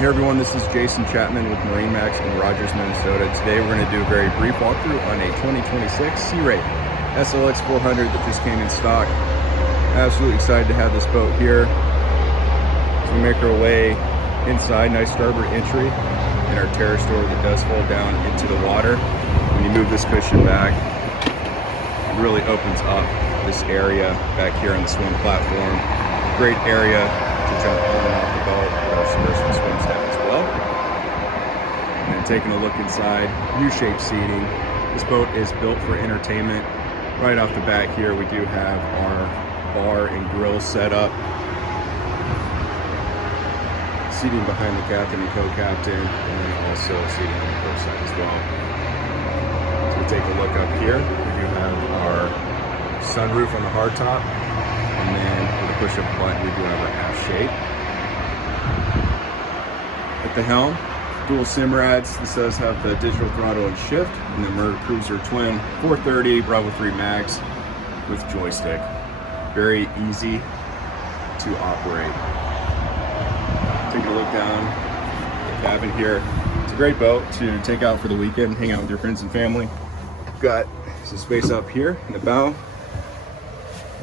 Hey everyone, this is Jason Chapman with MarineMax in Rogers, Minnesota. Today we're going to do a very brief walkthrough on a 2026 Sea Ray SLX 400 that just came in stock. Absolutely excited to have this boat here. So we make our way inside, nice starboard entry in our terrace door that does fold down into the water. When you move this cushion back, it really opens up this area back here on the swim platform. Great area to jump on and off the boat with our submersible swim set as well. And then taking a look inside, U-shaped seating. This boat is built for entertainment. Right off the bat here, we do have our bar and grill set up. Seating behind the captain and co-captain, and then also seating on the first side as well. So we take a look up here. We do have our sunroof on the hardtop, and then with a push of a button, we do have our aft shade. At the helm, dual Simrads. This does have the digital throttle and shift, and the Cruiser Twin 430 Bravo 3 Max with joystick. Very easy to operate. Taking a look down the cabin here. It's a great boat to take out for the weekend, hang out with your friends and family. Got some space up here in the bow,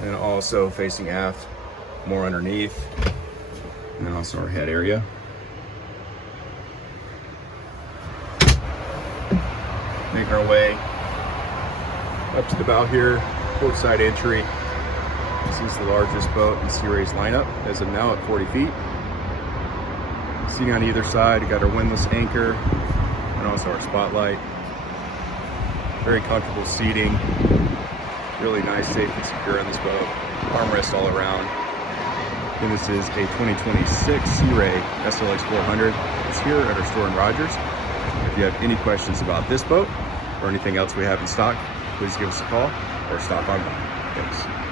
and also facing aft, more underneath, and then also our head area. Make our way up to the bow here, port side entry. This is the largest boat in Sea Ray's lineup as of now at 40 feet. Seating on either side, we got our windlass anchor and also our spotlight. Very comfortable seating. Really nice, safe and secure on this boat. Armrest all around. And this is a 2026 Sea Ray SLX 400. It's here at our store in Rogers. If you have any questions about this boat or anything else we have in stock, please give us a call or stop on by. Thanks.